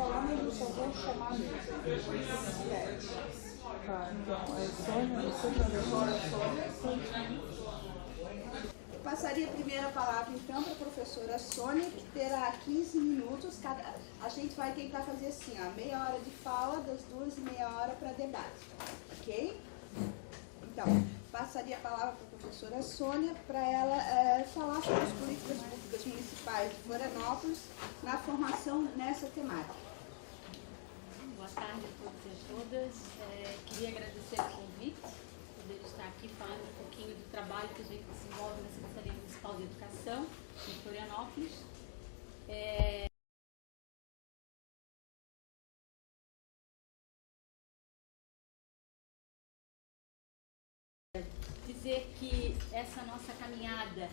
falar, mas eu só vou chamar mesmo. Tá, então, Sônia, você já levou a Sônia? Passaria a primeira palavra, então, para a professora Sônia, que terá 15 minutos. A gente vai tentar fazer assim, ó, meia hora de fala, das 2 e meia hora para debate, ok? Então, passaria a palavra para a professora Sônia para ela falar sobre as políticas públicas municipais de Florianópolis na formação nessa temática. Boa tarde a todos e a todas. Queria agradecer o convite, poder estar aqui falando um pouquinho do trabalho que a gente desenvolve na Secretaria Municipal de Educação de Florianópolis. Dizer que essa nossa caminhada,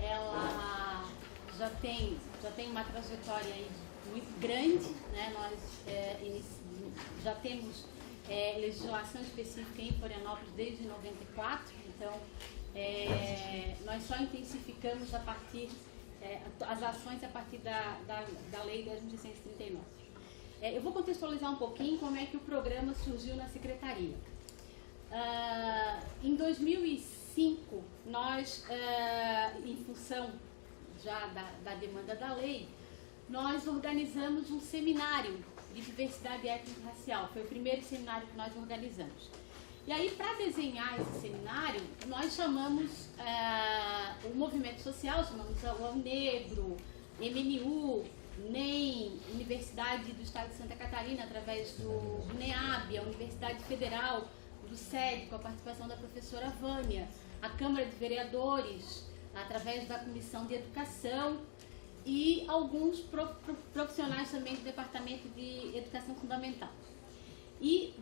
ela já tem uma trajetória aí muito grande, né? Nós já temos legislação específica em Florianópolis desde 94, então nós só intensificamos a partir as ações a partir da Lei 10.639. Eu vou contextualizar um pouquinho como é que o programa surgiu na Secretaria. Em 2005, nós, em função já da demanda da lei, nós organizamos um seminário de diversidade étnico-racial. Foi o primeiro seminário que nós organizamos. E aí, para desenhar esse seminário, nós chamamos o movimento social, chamamos o Negro, MNU, NEM, Universidade do Estado de Santa Catarina, através do NEAB, a Universidade Federal do SED, com a participação da professora Vânia, a Câmara de Vereadores, através da Comissão de Educação, e alguns profissionais também do Departamento de Educação Fundamental. E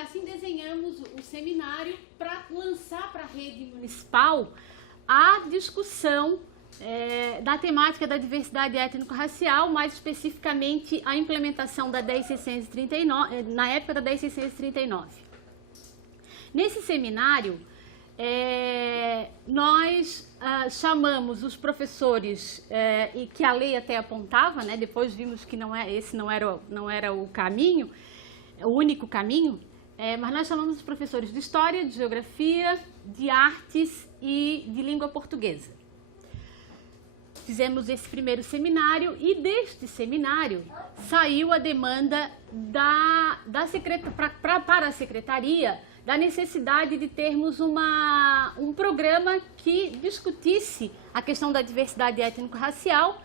assim desenhamos o seminário para lançar para a rede municipal a discussão da temática da diversidade étnico-racial, mais especificamente a implementação da 10.639, na época da 10.639. Nesse seminário, nós chamamos os professores, e que a lei até apontava, né, depois vimos que esse não era o caminho, o único caminho, mas nós chamamos os professores de História, de Geografia, de Artes e de Língua Portuguesa. Fizemos esse primeiro seminário e deste seminário saiu a demanda para a Secretaria da necessidade de termos um programa que discutisse a questão da diversidade étnico-racial,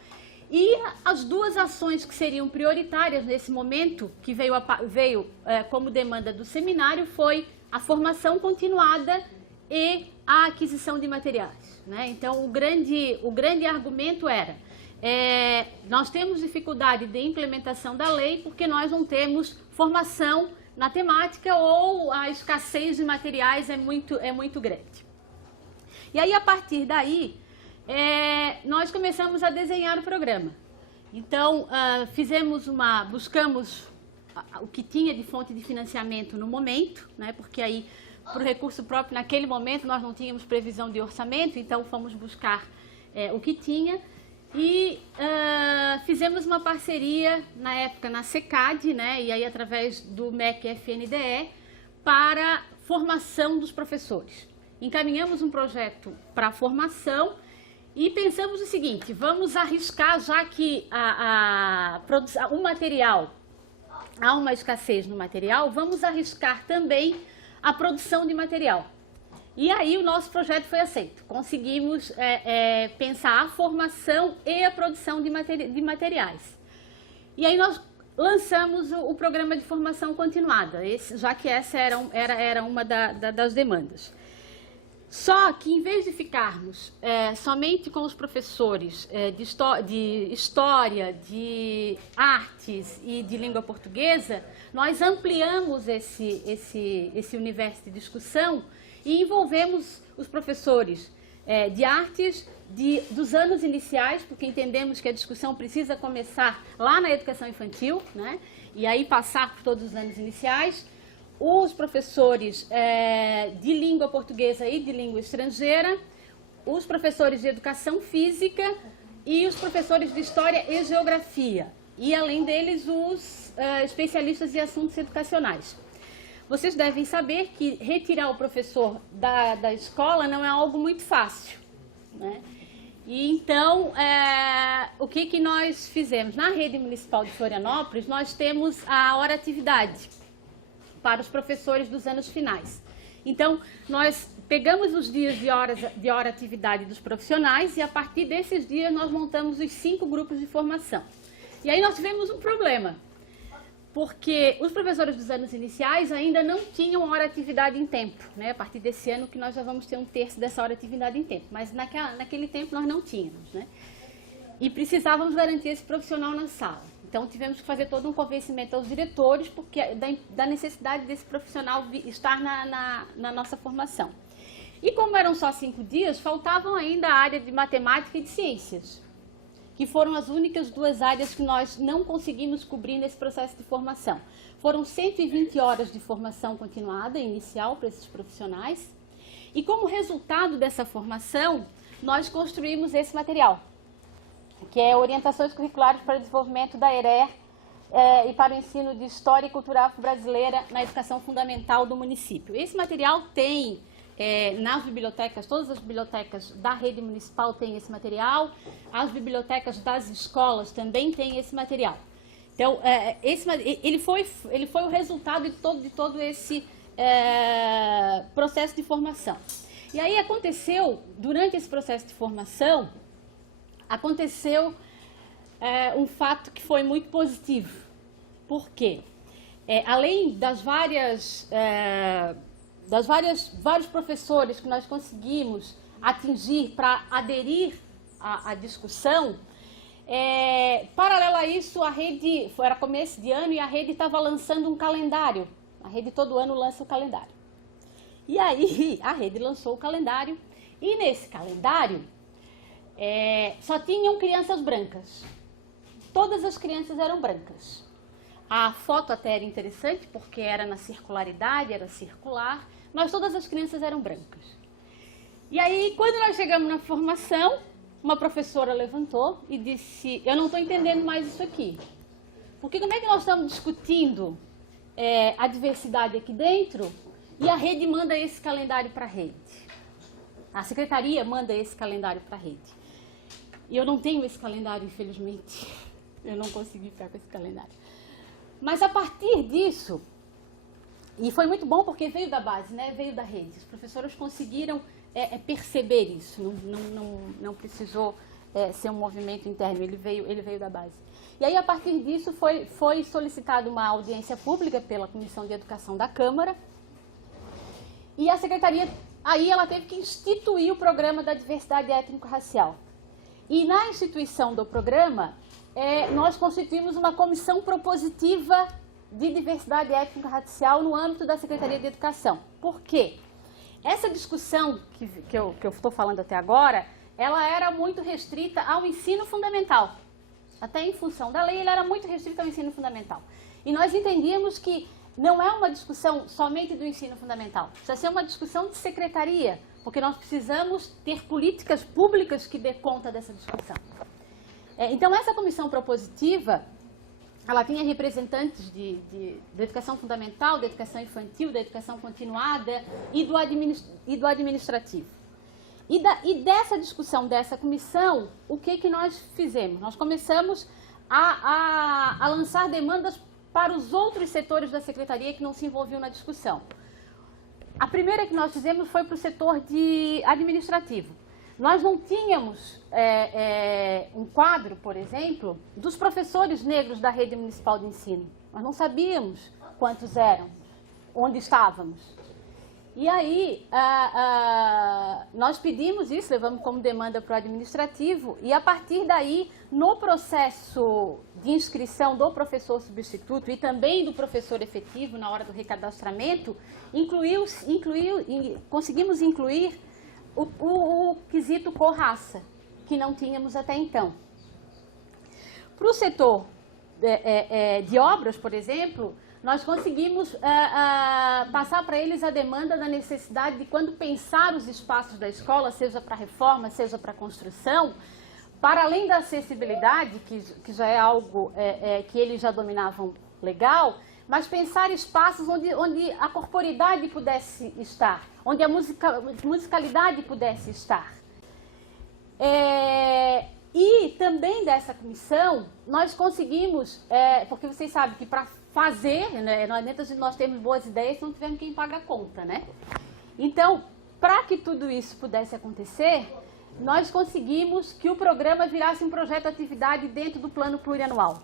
e as duas ações que seriam prioritárias nesse momento, que veio como demanda do seminário, foi a formação continuada e a aquisição de materiais, né? Então, o grande argumento era, nós temos dificuldade de implementação da lei porque nós não temos formação na temática, ou a escassez de materiais é muito grande. E aí, a partir daí, nós começamos a desenhar o programa. Então, buscamos o que tinha de fonte de financiamento no momento, né, porque aí, por recurso próprio, naquele momento, nós não tínhamos previsão de orçamento, então fomos buscar o que tinha. E fizemos uma parceria, na época, na SECAD, né, e aí através do MEC-FNDE, para formação dos professores. Encaminhamos um projeto para a formação e pensamos o seguinte: vamos arriscar, já que o material, há uma escassez no material, vamos arriscar também a produção de material. E aí o nosso projeto foi aceito. Conseguimos pensar a formação e a produção de materiais. E aí nós lançamos o programa de formação continuada, já que essa era uma das demandas. Só que, em vez de ficarmos somente com os professores de História, de Artes e de Língua Portuguesa, nós ampliamos esse universo de discussão e envolvemos os professores de Artes dos anos iniciais, porque entendemos que a discussão precisa começar lá na educação infantil, né? E aí passar por todos os anos iniciais, os professores de língua portuguesa e de língua estrangeira, os professores de educação física e os professores de história e geografia. e além deles os especialistas em assuntos educacionais. Vocês devem saber que retirar o professor da escola não é algo muito fácil, né? E então, o que nós fizemos? Na rede municipal de Florianópolis, nós temos a hora atividade para os professores dos anos finais. Então, nós pegamos os dias de hora atividade dos profissionais e a partir desses dias nós montamos os 5 grupos de formação. E aí nós tivemos um problema, porque os professores dos anos iniciais ainda não tinham hora atividade em tempo, né? A partir desse ano que nós já vamos ter 1/3 dessa hora atividade em tempo, mas naquele tempo nós não tínhamos, né? E precisávamos garantir esse profissional na sala. Então tivemos que fazer todo um convencimento aos diretores porque da necessidade desse profissional estar na nossa formação. E como eram só 5 dias, faltavam ainda a área de matemática e de ciências, que foram as únicas 2 áreas que nós não conseguimos cobrir nesse processo de formação. Foram 120 horas de formação continuada, inicial, para esses profissionais. E como resultado dessa formação, nós construímos esse material, que é Orientações Curriculares para o Desenvolvimento da ERE e para o Ensino de História e Cultura Afro-Brasileira na Educação Fundamental do município. Esse material tem nas bibliotecas, todas as bibliotecas da rede municipal têm esse material, as bibliotecas das escolas também têm esse material. Então, ele foi o resultado de todo esse processo de formação. E aí aconteceu, durante esse processo de formação, aconteceu um fato que foi muito positivo. Por quê? Além das vários professores que nós conseguimos atingir para aderir à discussão, paralelo a isso, a rede, era começo de ano e a rede estava lançando um calendário. A rede todo ano lança o calendário. E aí a rede lançou o calendário e nesse calendário só tinham crianças brancas. Todas as crianças eram brancas. A foto até era interessante porque era na circularidade, era circular, mas todas as crianças eram brancas. E aí, quando nós chegamos na formação, uma professora levantou e disse: eu não estou entendendo mais isso aqui. Porque como é que nós estamos discutindo a diversidade aqui dentro e a rede manda esse calendário para a rede? A secretaria manda esse calendário para a rede. E eu não tenho esse calendário, infelizmente. Eu não consegui ficar com esse calendário. Mas a partir disso, e foi muito bom porque veio da base, né? Veio da rede. Os professores conseguiram perceber isso, não precisou ser um movimento interno, ele veio da base. E aí, a partir disso, foi solicitada uma audiência pública pela Comissão de Educação da Câmara, e a secretaria, aí ela teve que instituir o programa da diversidade étnico-racial. E na instituição do programa, nós constituímos uma comissão propositiva de diversidade étnico-racial no âmbito da Secretaria de Educação. Por quê? Essa discussão que eu estou falando até agora, ela era muito restrita ao ensino fundamental. Até em função da lei, ele era muito restrito ao ensino fundamental. E nós entendíamos que não é uma discussão somente do ensino fundamental, precisa ser uma discussão de secretaria, porque nós precisamos ter políticas públicas que dê conta dessa discussão. Então, essa comissão propositiva, ela tinha representantes da educação fundamental, da educação infantil, da educação continuada e do administrativo. E dessa discussão, dessa comissão, o que nós fizemos? Nós começamos a lançar demandas para os outros setores da secretaria que não se envolviam na discussão. A primeira que nós fizemos foi para o setor administrativo. Nós não tínhamos um quadro, por exemplo, dos professores negros da rede municipal de ensino. Nós não sabíamos quantos eram, onde estávamos. E aí, nós pedimos isso, levamos como demanda para o administrativo, e a partir daí, no processo de inscrição do professor substituto e também do professor efetivo na hora do recadastramento, conseguimos incluir o quesito cor-raça, que não tínhamos até então. Para o setor de obras, por exemplo, nós conseguimos passar para eles a demanda da necessidade de, quando pensar os espaços da escola, seja para reforma, seja para construção, para além da acessibilidade, que já é algo que eles já dominavam legal, mas pensar espaços onde a corporidade pudesse estar, onde a musicalidade pudesse estar. E também dessa comissão, nós conseguimos, porque vocês sabem que para fazer, né, não adianta nós termos boas ideias se não tivermos quem paga a conta, né? Então, para que tudo isso pudesse acontecer, nós conseguimos que o programa virasse um projeto de atividade dentro do plano plurianual.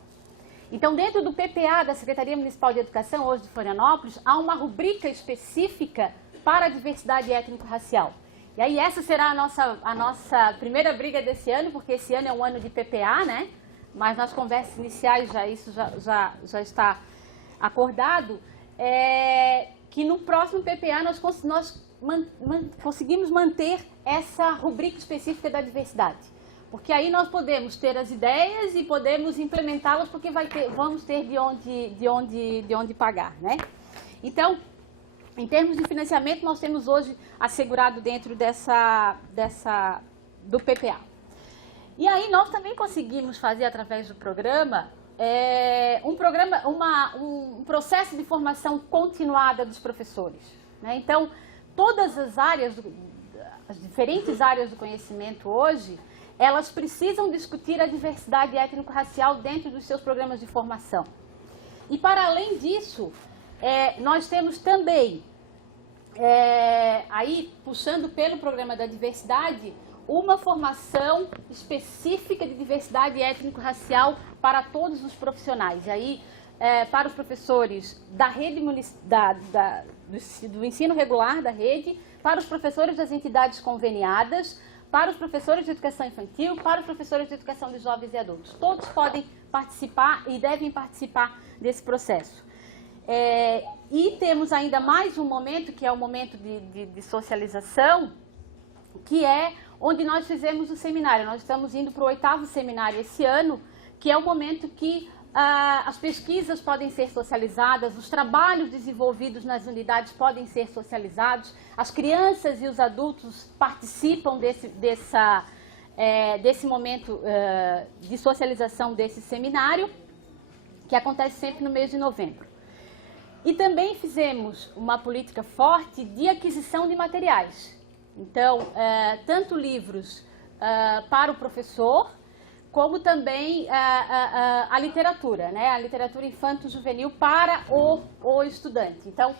Então, dentro do PPA da Secretaria Municipal de Educação, hoje de Florianópolis, há uma rubrica específica para a diversidade étnico-racial. E aí essa será a nossa primeira briga desse ano, porque esse ano é um ano de PPA, né? Mas nas conversas iniciais isso já está acordado, que no próximo PPA nós conseguimos manter essa rubrica específica da diversidade. Porque aí nós podemos ter as ideias e podemos implementá-las, porque vamos ter de onde pagar, né? Então, em termos de financiamento, nós temos hoje assegurado dentro do PPA. E aí nós também conseguimos fazer, através do programa, um processo de formação continuada dos professores, né? Então, todas as diferentes áreas do conhecimento hoje, elas precisam discutir a diversidade étnico-racial dentro dos seus programas de formação. E, para além disso, nós temos também, aí puxando pelo programa da diversidade, uma formação específica de diversidade étnico-racial para todos os profissionais. E aí, para os professores da rede do ensino regular da rede, para os professores das entidades conveniadas, para os professores de educação infantil, para os professores de educação de jovens e adultos. Todos podem participar e devem participar desse processo. E temos ainda mais um momento, que é o momento de socialização, que é onde nós fizemos o seminário. Nós estamos indo para o 8º seminário esse ano, que é o momento que as pesquisas podem ser socializadas, os trabalhos desenvolvidos nas unidades podem ser socializados, as crianças e os adultos participam desse momento de socialização desse seminário, que acontece sempre no mês de novembro. E também fizemos uma política forte de aquisição de materiais. Então, tanto livros para o professor, como também a literatura, né? A literatura infanto-juvenil para o estudante. Então,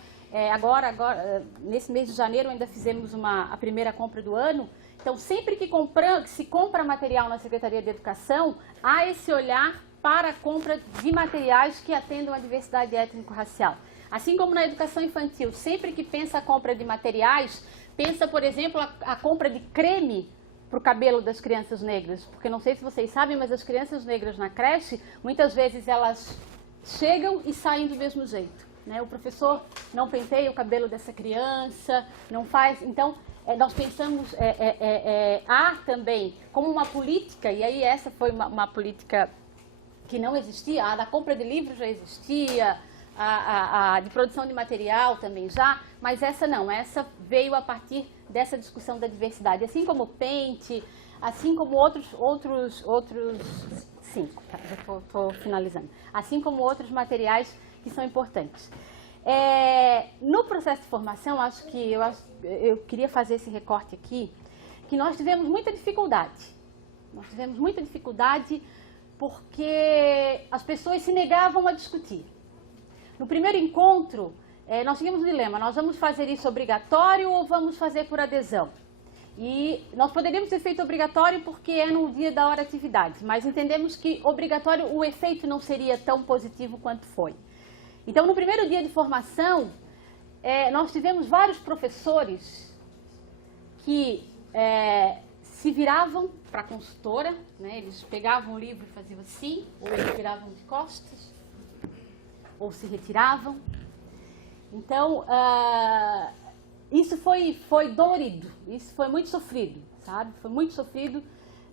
agora, nesse mês de janeiro, ainda fizemos a primeira compra do ano. Então, sempre que se compra material na Secretaria de Educação, há esse olhar para a compra de materiais que atendam à diversidade étnico-racial. Assim como na educação infantil, sempre que pensa a compra de materiais, pensa, por exemplo, a compra de creme para o cabelo das crianças negras, porque não sei se vocês sabem, mas as crianças negras na creche, muitas vezes elas chegam e saem do mesmo jeito, né? O professor não penteia o cabelo dessa criança, não faz. Então, nós pensamos, há também como uma política, e aí essa foi uma política que não existia, a da compra de livros já existia, a de produção de material também já, mas essa não, essa veio a partir dessa discussão da diversidade, assim como o pente, assim como outros 5, tá, já estou finalizando, assim como outros materiais que são importantes. No processo de formação, eu queria fazer esse recorte aqui, que nós tivemos muita dificuldade. Nós tivemos muita dificuldade porque as pessoas se negavam a discutir. No primeiro encontro, nós tínhamos um dilema: nós vamos fazer isso obrigatório ou vamos fazer por adesão? E nós poderíamos ter feito obrigatório porque é no dia da hora atividade, mas entendemos que obrigatório o efeito não seria tão positivo quanto foi. Então, no primeiro dia de formação, nós tivemos vários professores que se viravam para a consultora, né? Eles pegavam o livro e faziam assim, ou eles viravam de costas, ou se retiravam. Então, isso foi dolorido, isso foi muito sofrido, sabe? Foi muito sofrido,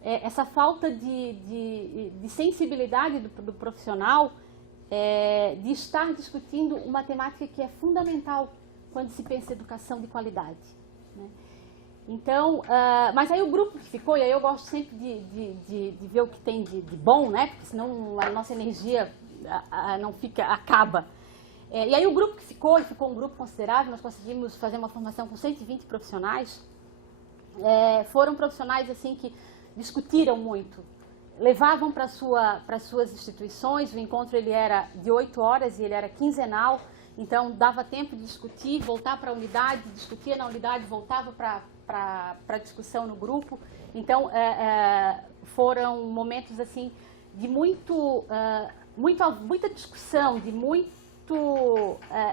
essa falta de sensibilidade do profissional, de estar discutindo uma temática que é fundamental quando se pensa em educação de qualidade, né? Então, mas aí o grupo que ficou, e aí eu gosto sempre de ver o que tem de bom, né? Porque senão a nossa energia não fica, acaba. E aí o grupo que ficou, e ficou um grupo considerável, nós conseguimos fazer uma formação com 120 profissionais. Foram profissionais assim que discutiram muito, levavam para suas instituições. O encontro ele era de 8 horas e ele era quinzenal, então dava tempo de discutir, voltar para a unidade, discutia na unidade, voltava para a discussão no grupo. Então foram momentos assim de muita discussão, de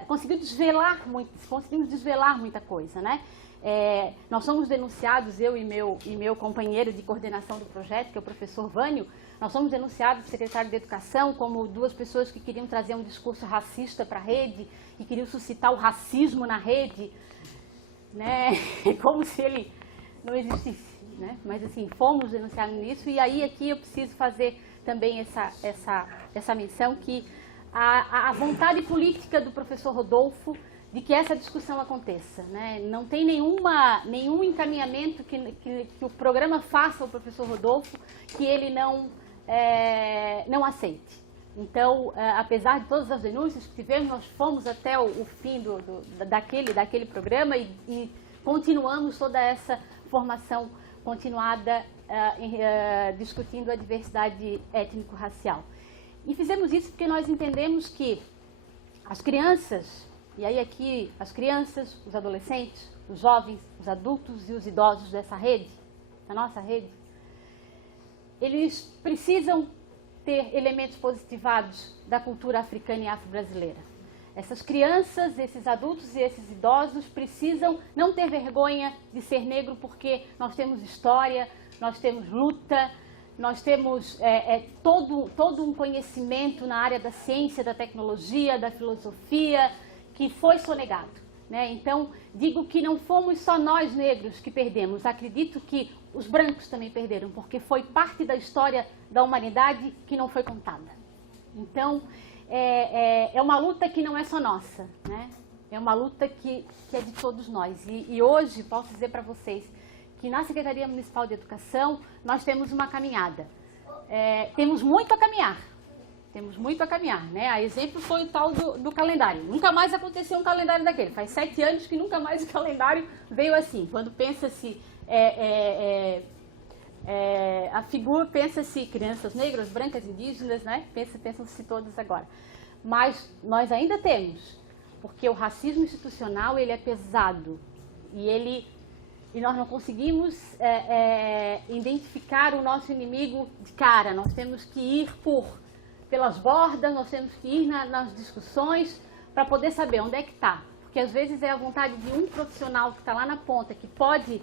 conseguimos desvelar muita coisa, né? Nós somos denunciados, eu e meu companheiro de coordenação do projeto, que é o professor Vânio, nós somos denunciados, secretário de Educação, como duas pessoas que queriam trazer um discurso racista para a rede, e queriam suscitar o racismo na rede, né? Como se ele não existisse, né? Mas assim, fomos denunciados nisso, e aí aqui eu preciso fazer também essa menção que a vontade política do professor Rodolfo de que essa discussão aconteça, né? Não tem nenhum encaminhamento que o programa faça ao professor Rodolfo que ele não aceite. Então, apesar de todas as denúncias que tivemos, nós fomos até o fim daquele programa e continuamos toda essa formação continuada discutindo a diversidade étnico-racial. E fizemos isso porque nós entendemos que as crianças, e aí aqui as crianças, os adolescentes, os jovens, os adultos e os idosos dessa rede, da nossa rede, eles precisam ter elementos positivados da cultura africana e afro-brasileira. Essas crianças, esses adultos e esses idosos precisam não ter vergonha de ser negro, porque nós temos história, nós temos luta, nós temos todo um conhecimento na área da ciência, da tecnologia, da filosofia, que foi sonegado, né? Então, digo que não fomos só nós negros que perdemos, acredito que os brancos também perderam, porque foi parte da história da humanidade que não foi contada. Então, é uma luta que não é só nossa, né? É uma luta que é de todos nós. E hoje, posso dizer para vocês que na Secretaria Municipal de Educação nós temos uma caminhada. Temos muito a caminhar. Temos muito a caminhar, né? A exemplo foi o tal do calendário. Nunca mais aconteceu um calendário daquele. Faz 7 anos que nunca mais o calendário veio assim. Quando pensa-se a figura, pensa-se crianças negras, brancas, indígenas, né? Pensam-se todas agora. Mas nós ainda temos, porque o racismo institucional ele é pesado e nós não conseguimos identificar o nosso inimigo de cara. Nós temos que ir pelas bordas, nós temos que ir nas discussões para poder saber onde é que está. Porque às vezes é a vontade de um profissional que está lá na ponta, que pode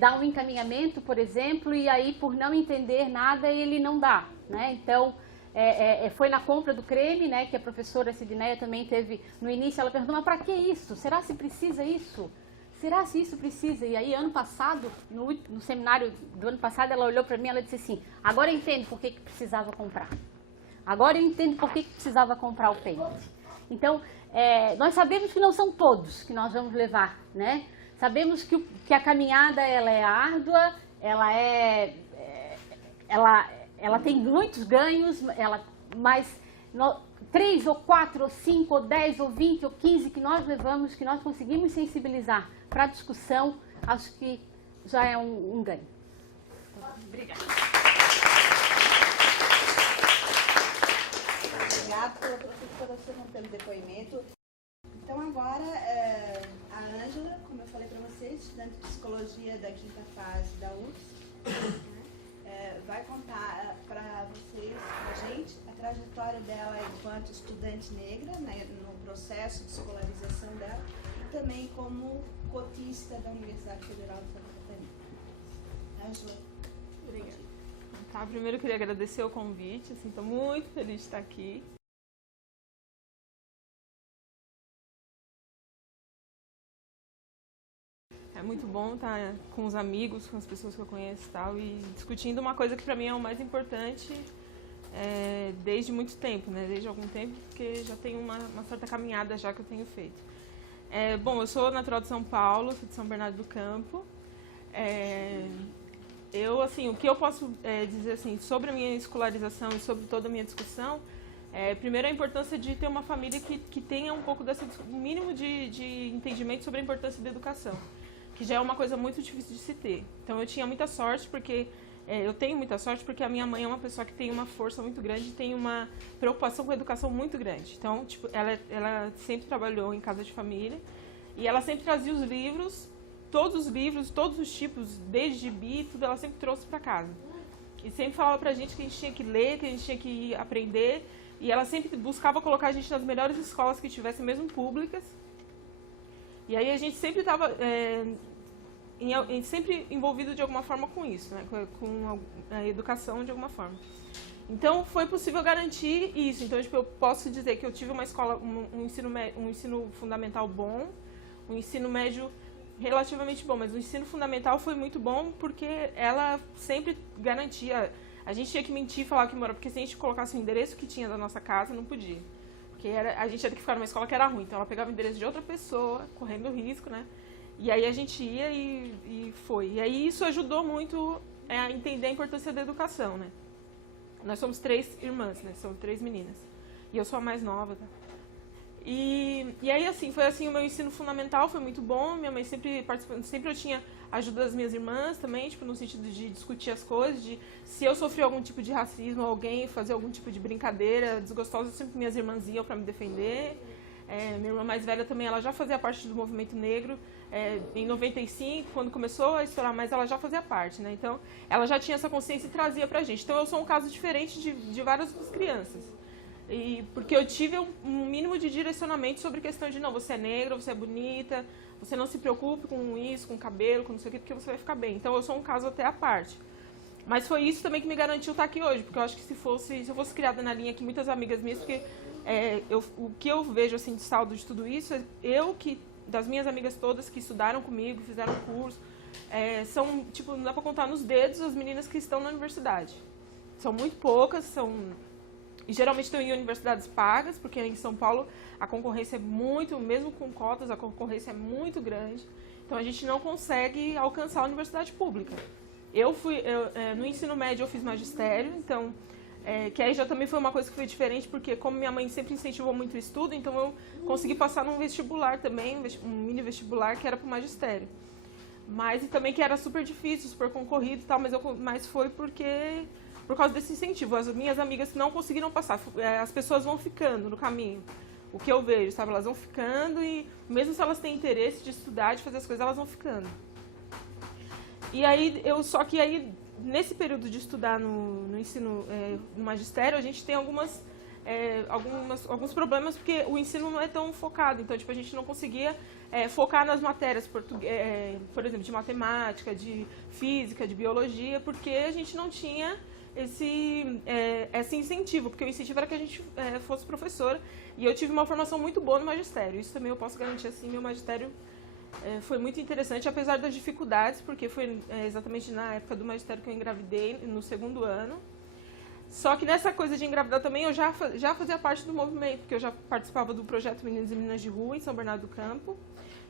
dar um encaminhamento, por exemplo, e aí por não entender nada ele não dá, né? Então, foi na compra do creme, né, que a professora Sidneia também teve no início, ela perguntou, mas para que isso? Será se precisa isso? Será se isso precisa? E aí, ano passado, no seminário do ano passado, ela olhou para mim e ela disse assim, agora eu entendo por que precisava comprar. Agora eu entendo por que precisava comprar o pente. Então, nós sabemos que não são todos que nós vamos levar, né? Sabemos que a caminhada ela é árdua, ela tem muitos ganhos, mas 3 ou 4 ou 5 ou 10 ou 20 ou 15 que nós levamos, que nós conseguimos sensibilizar para a discussão, acho que já é um ganho. Obrigada. Obrigada pela professora Sônia pelo depoimento. Então agora, a Ângela, como eu falei para vocês, estudante de psicologia da 5ª fase da UFSC, vai contar para vocês, para a gente, a trajetória dela enquanto estudante negra, né, no processo de escolarização dela, e também como cotista da Universidade Federal de Santa Catarina. Ângela. Obrigada. Tá, primeiro eu queria agradecer o convite, estou muito feliz de estar aqui. É muito bom estar com os amigos, com as pessoas que eu conheço e tal, e discutindo uma coisa que para mim é o mais importante desde muito tempo, né? Desde algum tempo, porque já tem uma certa caminhada já que eu tenho feito. Bom, eu sou natural de São Paulo, sou de São Bernardo do Campo. Assim, o que eu posso dizer assim, sobre a minha escolarização e sobre toda a minha discussão, primeiro a importância de ter uma família que tenha um pouco um mínimo de entendimento sobre a importância da educação, que já é uma coisa muito difícil de se ter. Então eu tinha muita sorte, porque eu tenho muita sorte porque a minha mãe é uma pessoa que tem uma força muito grande, tem uma preocupação com a educação muito grande. Então, tipo, ela sempre trabalhou em casa de família e ela sempre trazia os livros, todos os tipos, desde gibi, tudo, ela sempre trouxe para casa. E sempre falava pra gente que a gente tinha que ler, que a gente tinha que aprender, e ela sempre buscava colocar a gente nas melhores escolas que tivessem, mesmo públicas. E aí a gente sempre estava sempre envolvido de alguma forma com isso, né? Com a educação de alguma forma. Então foi possível garantir isso. Então tipo, eu posso dizer que eu tive uma escola, um ensino fundamental bom, um ensino médio relativamente bom, mas o ensino fundamental foi muito bom porque ela sempre garantia. A gente tinha que mentir e falar que morava, porque se a gente colocasse o endereço que tinha da nossa casa, não podia. Porque a gente ia ter que ficar numa escola que era ruim, então ela pegava o endereço de outra pessoa, correndo risco, né? E aí a gente ia e foi. E aí isso ajudou muito a entender a importância da educação, né? Nós somos 3 irmãs, né? São 3 meninas. E eu sou a mais nova, tá? E aí, assim, foi assim, o meu ensino fundamental foi muito bom, minha mãe sempre participando, sempre eu tinha ajuda das minhas irmãs também, tipo, no sentido de discutir as coisas, de se eu sofri algum tipo de racismo, alguém fazer algum tipo de brincadeira desgostosa, sempre minhas irmãs iam para me defender. Minha irmã mais velha também, ela já fazia parte do movimento negro, em 95, quando começou a estourar mais, ela já fazia parte, né? Então, ela já tinha essa consciência e trazia pra gente. Então, eu sou um caso diferente de várias outras crianças. Porque eu tive um mínimo de direcionamento sobre questão de, não, você é negra, você é bonita, você não se preocupe com isso, com o cabelo, com não sei o que, porque você vai ficar bem. Então, eu sou um caso até à parte. Mas foi isso também que me garantiu estar aqui hoje, porque eu acho que se eu fosse criada na linha que muitas amigas minhas, porque o que eu vejo assim de saldo de tudo isso, das minhas amigas todas que estudaram comigo, fizeram curso, são, tipo, não dá pra contar nos dedos as meninas que estão na universidade. São muito poucas, e geralmente estão em universidades pagas, porque em São Paulo a concorrência é muito, mesmo com cotas, a concorrência é muito grande. Então a gente não consegue alcançar a universidade pública. No ensino médio eu fiz magistério, então, que aí já também foi uma coisa que foi diferente, porque como minha mãe sempre incentivou muito o estudo, então eu consegui passar num vestibular também, um mini vestibular que era para o magistério. Mas e também que era super difícil, super concorrido e tal, mas foi por causa desse incentivo. As minhas amigas não conseguiram passar, as pessoas vão ficando no caminho. O que eu vejo, sabe? Elas vão ficando e mesmo se elas têm interesse de estudar, de fazer as coisas, elas vão ficando. E aí, só que aí, nesse período de estudar no ensino, no magistério, a gente tem alguns problemas, porque o ensino não é tão focado. Então, tipo, a gente não conseguia focar nas matérias, por exemplo, de matemática, de física, de biologia, porque a gente não tinha esse incentivo, porque o incentivo era que a gente fosse professora. E eu tive uma formação muito boa no magistério. Isso também eu posso garantir, assim, meu magistério foi muito interessante, apesar das dificuldades, porque foi exatamente na época do magistério que eu engravidei, no 2º ano. Só que nessa coisa de engravidar também eu já fazia parte do movimento, porque eu já participava do projeto Meninos e Meninas de Rua, em São Bernardo do Campo,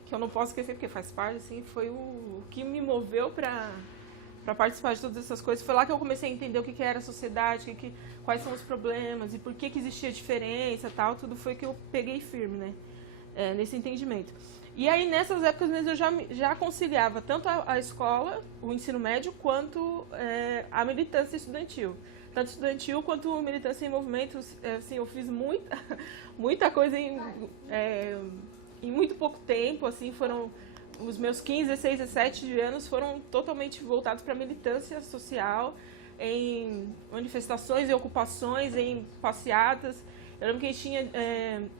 que eu não posso esquecer, porque faz parte, assim, foi o que me moveu para participar de todas essas coisas. Foi lá que eu comecei a entender o que era a sociedade, quais são os problemas e por que existia diferença, tal. Tudo foi que eu peguei firme, né? Nesse entendimento. E aí, nessas épocas mesmo, eu já conciliava tanto a escola, o ensino médio, quanto a militância estudantil. Tanto estudantil quanto militância em movimentos. Assim, eu fiz muita coisa em muito pouco tempo. Assim, foram os meus 15, 16, 17 anos foram totalmente voltados para a militância social, em manifestações, em ocupações, em passeatas. Eu lembro que tinha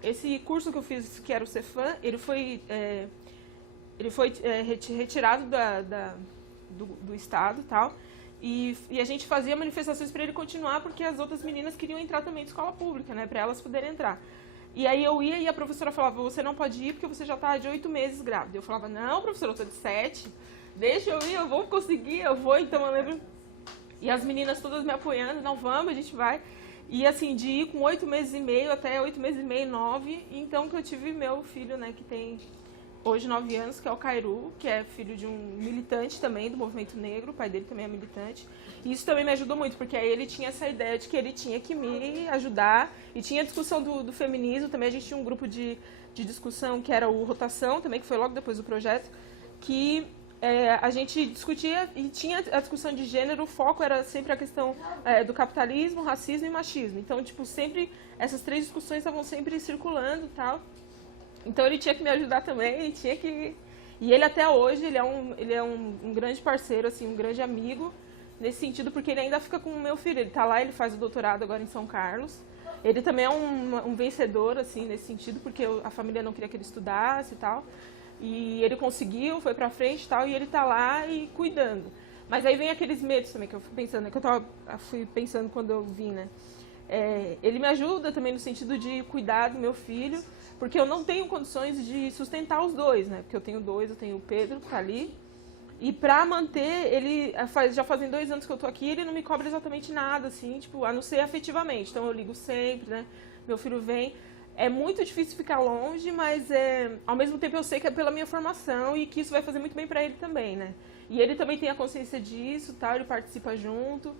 esse curso que eu fiz, que era o Cefam, ele foi retirado do Estado e tal, e a gente fazia manifestações para ele continuar, porque as outras meninas queriam entrar também de escola pública, né, para elas poderem entrar. E aí eu ia e a professora falava, você não pode ir porque você já está de 8 meses grávida. Eu falava, não, professora, eu estou de 7, deixa eu ir, eu vou conseguir, eu vou. Então eu lembro, e as meninas todas me apoiando, não, vamos, a gente vai. E assim, de ir com 8 meses e meio até 8 meses e meio, 9, então que eu tive meu filho, né, que tem hoje 9 anos, que é o Cairu, que é filho de um militante também do movimento negro, o pai dele também é militante. E isso também me ajudou muito, porque aí ele tinha essa ideia de que ele tinha que me ajudar. E tinha a discussão do feminismo, também a gente tinha um grupo de discussão que era o Rotação, também, que foi logo depois do projeto, que a gente discutia e tinha a discussão de gênero, o foco era sempre a questão do capitalismo, racismo e machismo. Então, tipo, sempre essas 3 discussões estavam sempre circulando e tal. Então ele tinha que me ajudar também, tinha que... E ele até hoje, ele é um grande parceiro, assim, um grande amigo, nesse sentido, porque ele ainda fica com o meu filho. Ele tá lá, ele faz o doutorado agora em São Carlos. Ele também é um vencedor, assim, nesse sentido, porque a família não queria que ele estudasse e tal. E ele conseguiu, foi pra frente e tal, e ele tá lá e cuidando. Mas aí vem aqueles medos também que eu fui pensando, que eu fui pensando quando eu vim, né? Ele me ajuda também no sentido de cuidar do meu filho, porque eu não tenho condições de sustentar os 2, né? Porque eu tenho 2, eu tenho o Pedro, que tá ali. E pra manter, ele já fazem 2 anos que eu tô aqui, ele não me cobra exatamente nada, assim, tipo, a não ser afetivamente. Então eu ligo sempre, né? Meu filho vem. É muito difícil ficar longe, mas ao mesmo tempo eu sei que é pela minha formação e que isso vai fazer muito bem pra ele também, né? E ele também tem a consciência disso, tal, ele participa junto.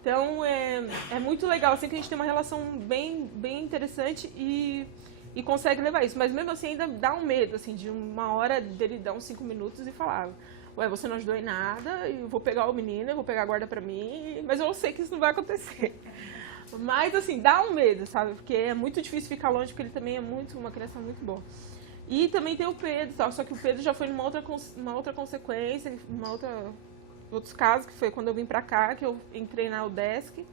Então é muito legal, assim, que a gente tem uma relação bem interessante e consegue levar isso. Mas mesmo assim ainda dá um medo, assim, de uma hora dele dar uns 5 minutos e falar: ué, você não ajudou em nada, eu vou pegar o menino, eu vou pegar a guarda pra mim, mas eu sei que isso não vai acontecer. Mas, assim, dá um medo, sabe? Porque é muito difícil ficar longe, porque ele também é uma criança muito boa. E também tem o Pedro, tal, só que o Pedro já foi numa outra consequência, outros casos, que foi quando eu vim pra cá, que eu entrei na UDESC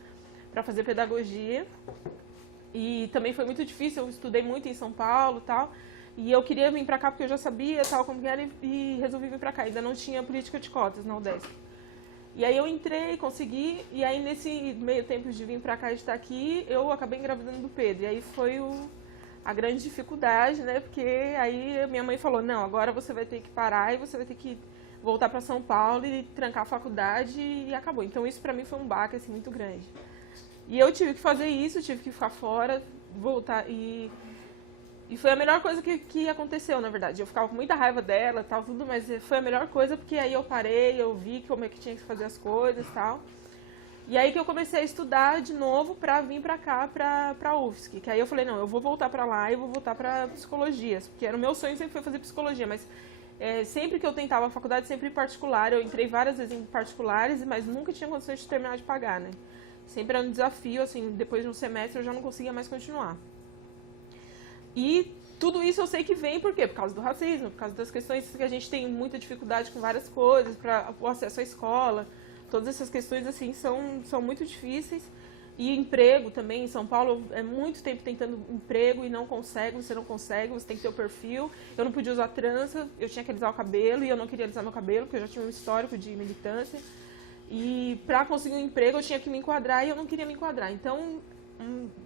pra fazer pedagogia. E também foi muito difícil, eu estudei muito em São Paulo e tal. E eu queria vir pra cá porque eu já sabia tal como que era e resolvi vir pra cá. Ainda não tinha política de cotas na UDESC. E aí eu entrei, consegui, e aí nesse meio tempo de vir pra cá e de estar aqui, eu acabei engravidando do Pedro. E aí foi a grande dificuldade, né? Porque aí minha mãe falou: não, agora você vai ter que parar e você vai ter que voltar pra São Paulo e trancar a faculdade, e acabou. Então isso pra mim foi um baque, assim, muito grande. E eu tive que fazer isso, tive que ficar fora, voltar e foi a melhor coisa que aconteceu, na verdade. Eu ficava com muita raiva dela e tal, tudo, mas foi a melhor coisa porque aí eu parei, eu vi como é que tinha que fazer as coisas e tal. E aí que eu comecei a estudar de novo pra vir pra cá, pra UFSC. Que aí eu falei: não, eu vou voltar pra lá e vou voltar pra psicologia. Porque era o meu sonho, sempre foi fazer psicologia, mas sempre que eu tentava a faculdade, sempre em particular. Eu entrei várias vezes em particulares, mas nunca tinha condições de terminar de pagar, né? Sempre era um desafio, assim, depois de um semestre eu já não conseguia mais continuar. E tudo isso eu sei que vem por quê? Por causa do racismo, por causa das questões que a gente tem muita dificuldade com várias coisas, para o acesso à escola. Todas essas questões, assim, são muito difíceis. E emprego também, em São Paulo, é muito tempo tentando emprego e não consegue, você não consegue, você tem que ter o perfil. Eu não podia usar trança, eu tinha que alisar o cabelo e eu não queria alisar meu cabelo, porque eu já tinha um histórico de militância. E para conseguir um emprego eu tinha que me enquadrar e eu não queria me enquadrar. Então,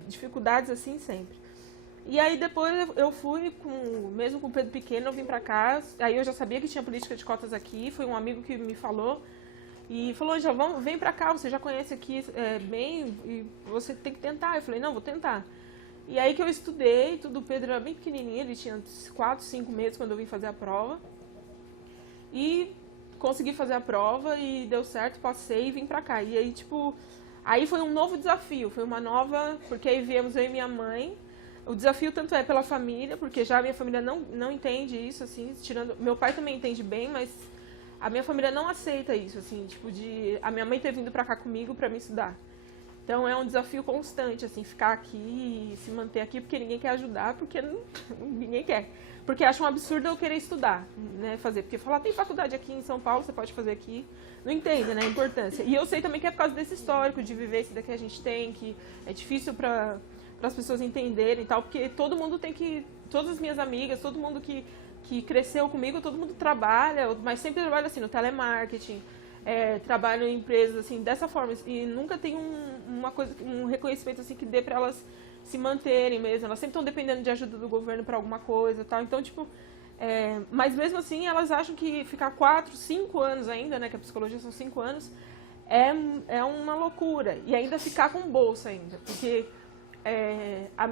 dificuldades assim sempre. E aí depois eu fui, mesmo com o Pedro pequeno, eu vim pra cá. Aí eu já sabia que tinha política de cotas aqui, foi um amigo que me falou. E falou: já vem pra cá, você já conhece aqui bem, e você tem que tentar. Eu falei: não, vou tentar. E aí que eu estudei, tudo, o Pedro era bem pequenininho, ele tinha 4, 5 meses quando eu vim fazer a prova. E consegui fazer a prova e deu certo, passei e vim pra cá. E aí, tipo, aí foi um novo desafio, foi uma nova, porque aí viemos eu e minha mãe. O desafio tanto é pela família, porque já a minha família não entende isso, assim, tirando... Meu pai também entende bem, mas a minha família não aceita isso, assim, tipo, a minha mãe ter vindo pra cá comigo pra me estudar. Então é um desafio constante, assim, ficar aqui e se manter aqui, porque ninguém quer ajudar, porque ninguém quer. Porque acha um absurdo eu querer estudar, né, fazer. Porque falar: tem faculdade aqui em São Paulo, você pode fazer aqui. Não entende, né, a importância. E eu sei também que é por causa desse histórico de vivência daqui a gente tem, que é difícil para as pessoas entenderem e tal, porque todo mundo tem que... Todas as minhas amigas, todo mundo que cresceu comigo, todo mundo trabalha, mas sempre trabalha assim, no telemarketing, trabalha em empresas assim, dessa forma. E nunca tem um reconhecimento assim que dê para elas se manterem mesmo. Elas sempre estão dependendo de ajuda do governo para alguma coisa e tal. Então, tipo... mas mesmo assim, elas acham que ficar 4, 5 anos ainda, né, que a psicologia são 5 anos, é uma loucura. E ainda ficar com bolsa ainda, porque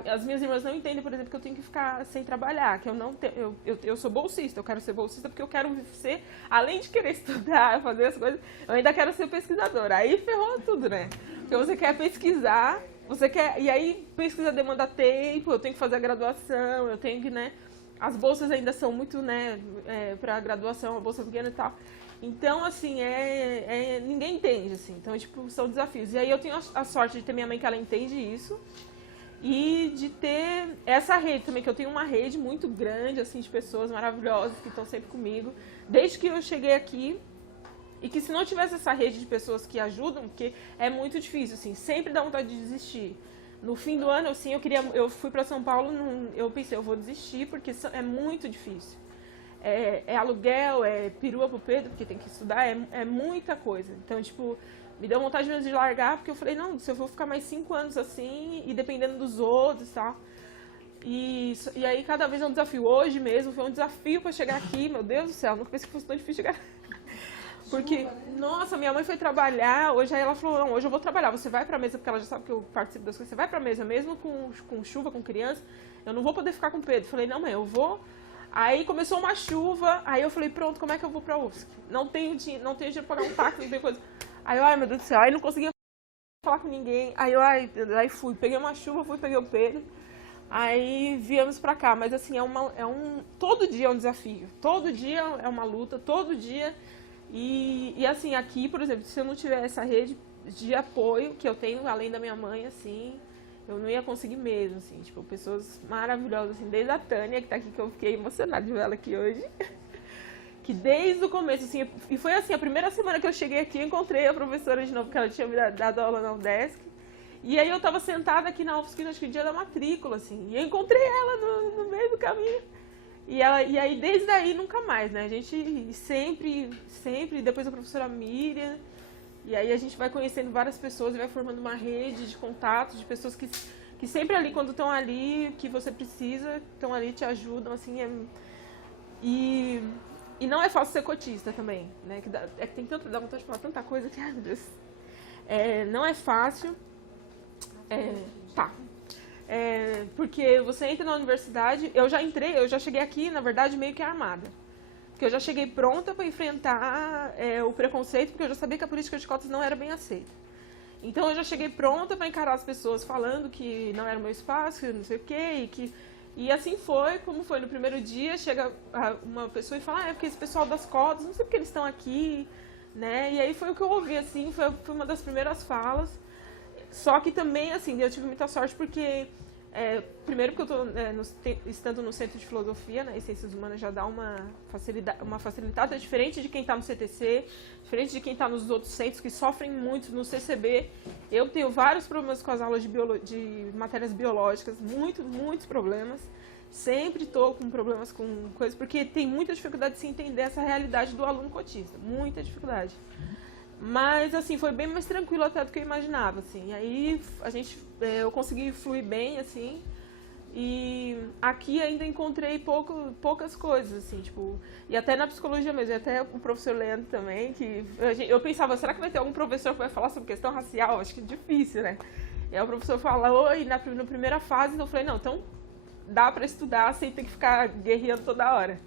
as minhas irmãs não entendem, por exemplo, que eu tenho que ficar sem trabalhar, que eu não tenho, eu sou bolsista, eu quero ser bolsista porque eu quero ser, além de querer estudar, fazer as coisas, eu ainda quero ser pesquisadora. Aí ferrou tudo, né? Porque você quer pesquisar, e aí pesquisa demanda tempo, eu tenho que fazer a graduação, eu tenho que, né? As bolsas ainda são muito, né, para graduação, a bolsa pequena e tal. Então, assim, ninguém entende, assim. Então, tipo, são desafios. E aí eu tenho a sorte de ter minha mãe que ela entende isso. E de ter essa rede também, que eu tenho uma rede muito grande, assim, de pessoas maravilhosas que estão sempre comigo. Desde que eu cheguei aqui. E que se não tivesse essa rede de pessoas que ajudam, porque é muito difícil, assim, sempre dá vontade de desistir. No fim do ano, assim, eu fui para São Paulo, eu pensei, eu vou desistir, porque é muito difícil. É aluguel, é perua pro Pedro, porque tem que estudar, é muita coisa. Então, tipo, me deu vontade mesmo de largar, porque eu falei, não, se eu vou ficar mais 5 anos assim, e dependendo dos outros e tal. E aí, cada vez é um desafio. Hoje mesmo foi um desafio para chegar aqui, meu Deus do céu, nunca pensei que fosse tão difícil chegar. Porque, nossa, minha mãe foi trabalhar, hoje aí ela falou, não, hoje eu vou trabalhar, você vai pra mesa, porque ela já sabe que eu participo das coisas, você vai pra mesa, mesmo com chuva, com criança, eu não vou poder ficar com o Pedro. Falei, não, mãe, eu vou. Aí começou uma chuva, aí eu falei, pronto, como é que eu vou pra UFSC? Não tenho dinheiro pra pagar um táxi, não tenho coisa. Aí eu, ai, meu Deus do céu, aí não conseguia falar com ninguém, aí fui, peguei uma chuva, peguei o Pedro, aí viemos pra cá, mas assim, todo dia é um desafio, todo dia é uma luta, todo dia, e assim, aqui, por exemplo, se eu não tiver essa rede de apoio que eu tenho, além da minha mãe, assim, eu não ia conseguir mesmo, assim, tipo, pessoas maravilhosas, assim, desde a Tânia, que tá aqui, que eu fiquei emocionada de ver ela aqui hoje, que desde o começo, assim, e foi assim, a primeira semana que eu cheguei aqui, eu encontrei a professora de novo, que ela tinha me dado aula na UDESC, e aí eu tava sentada aqui na UFSC, acho que no dia da matrícula, assim, e eu encontrei ela no meio do caminho, e aí desde aí nunca mais, né, a gente sempre, depois a professora Miriam, e aí a gente vai conhecendo várias pessoas e vai formando uma rede de contatos, de pessoas que sempre ali, quando estão ali, que você precisa, estão ali, te ajudam, assim, e não é fácil ser cotista também, né? Que dá vontade de falar tanta coisa que, ai meu Deus. Não é fácil. Porque você entra na universidade, eu já cheguei aqui, na verdade, meio que armada. Porque eu já cheguei pronta para enfrentar o preconceito, porque eu já sabia que a política de cotas não era bem aceita. Então eu já cheguei pronta para encarar as pessoas falando que não era o meu espaço, que não sei o quê, e assim foi, como foi no primeiro dia, chega uma pessoa e fala, é porque esse pessoal das cotas, não sei porque eles estão aqui, né? E aí foi o que eu ouvi, assim, foi uma das primeiras falas. Só que também, assim, eu tive muita sorte porque, primeiro porque eu estou estando no Centro de Filosofia, né, e Ciências Humanas já dá uma facilitada diferente de quem está no CTC, diferente de quem está nos outros centros que sofrem muito no CCB. Eu tenho vários problemas com as aulas de matérias biológicas, muitos problemas. Sempre estou com problemas com coisas, porque tem muita dificuldade de se entender essa realidade do aluno cotista, muita dificuldade. Mas, assim, foi bem mais tranquilo até do que eu imaginava, assim. E aí, eu consegui fluir bem, assim. E aqui ainda encontrei poucas coisas, assim, tipo... E até na psicologia mesmo, e até o professor Leandro também, que... Eu pensava, será que vai ter algum professor que vai falar sobre questão racial? Acho que é difícil, né? E aí o professor falou, e na primeira fase, eu falei, não, então dá pra estudar sem ter que ficar guerreando toda hora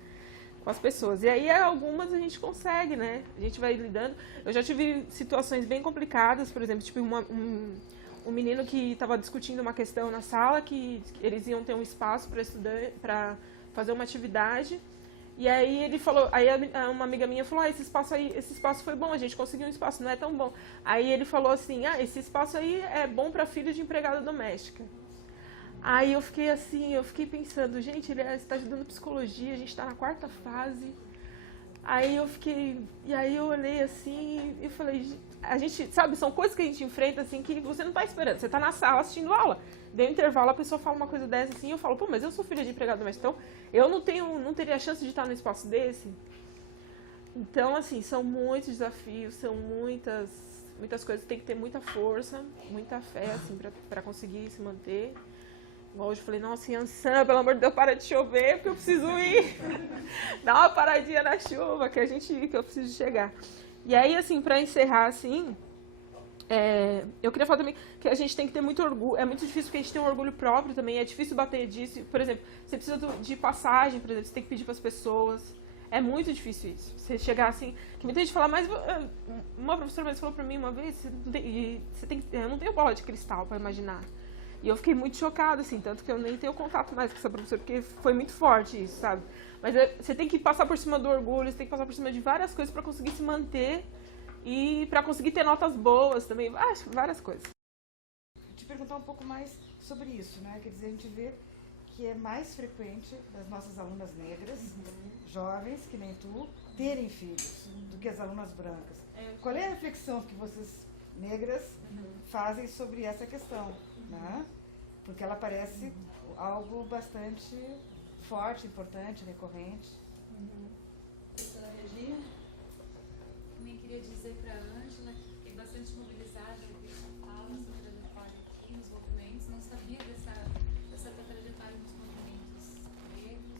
com as pessoas. E aí algumas a gente consegue, né? A gente vai lidando. Eu já tive situações bem complicadas, por exemplo, tipo um menino que estava discutindo uma questão na sala, que eles iam ter um espaço para estudar, para fazer uma atividade. E aí ele falou, aí uma amiga minha falou, esse espaço foi bom, a gente conseguiu um espaço, não é tão bom. Aí ele falou assim, esse espaço aí é bom para filho de empregada doméstica. Aí eu fiquei pensando, gente, ele está estudando psicologia, a gente está na 4ª fase. Aí eu olhei assim e falei, a gente, sabe, são coisas que a gente enfrenta assim que você não está esperando. Você está na sala assistindo aula, deu intervalo, a pessoa fala uma coisa dessa assim, eu falo, pô, mas eu sou filha de empregado doméstico, então eu não teria a chance de estar num espaço desse. Então, assim, são muitos desafios, são muitas coisas, tem que ter muita força, muita fé, assim, para conseguir se manter. Hoje eu falei, nossa, Yansan, pelo amor de Deus, para de chover, porque eu preciso ir. Dá uma paradinha na chuva, que eu preciso chegar. E aí, assim, para encerrar, assim, eu queria falar também que a gente tem que ter muito orgulho. É muito difícil porque a gente tem um orgulho próprio também. É difícil bater disso. Por exemplo, você precisa de passagem, por exemplo, você tem que pedir para as pessoas. É muito difícil isso. Você chegar assim... Que muita gente fala, mas... Uma professora mesmo falou para mim uma vez, eu não tenho bola de cristal para imaginar. E eu fiquei muito chocada, assim, tanto que eu nem tenho contato mais com essa professora, porque foi muito forte isso, sabe? Mas você tem que passar por cima do orgulho, você tem que passar por cima de várias coisas para conseguir se manter e para conseguir ter notas boas também, várias coisas. Vou te perguntar um pouco mais sobre isso, né? Quer dizer, a gente vê que é mais frequente das nossas alunas negras, jovens, que nem tu, terem filhos do que as alunas brancas. Qual é a reflexão que vocês, negras, fazem sobre essa questão, né? Porque ela parece algo bastante forte, importante, recorrente. Professora Regina? Também queria dizer para a Ângela que fiquei bastante mobilizada com essa fala sobre a trajetória aqui nos movimentos. Não sabia dessa trajetória nos movimentos negros.